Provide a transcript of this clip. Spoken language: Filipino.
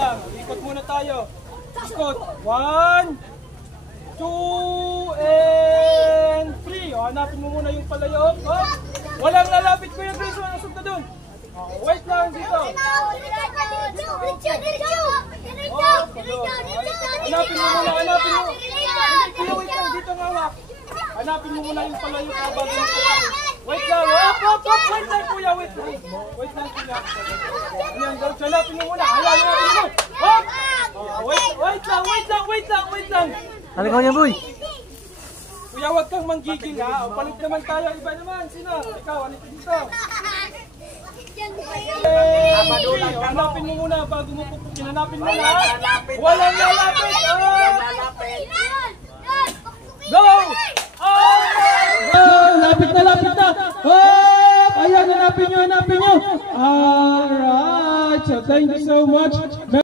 lang. Ikot muna tayo. Ikot. 1, 2, and 3. O, hanapin mo muna yung palayo. Oh, walang lalapit ko yung Grace. Walang sunta dun. Wait lang dito. Hanapin mo muna, hanapin mo. Kuya, wait lang dito nga hawak. Hanapin mo muna yung palayo ka bago mo. Wait lang, wait lang kuya, wait lang. Wait lang kuya. Ayan, hanapin mo muna. Hanapin mo muna. Wait lang. Halika niya, boy. Kuya, wag kang manggigil ha. O, palit naman tayo. Iba naman. Sino? Ikaw, halika dito. Hanapin mo muna bago mo pupukin. Hanapin mo na. Walang lalapit. Go! Go! Lapit na. Ayan, hanapin nyo. Alright. So, thank you so much.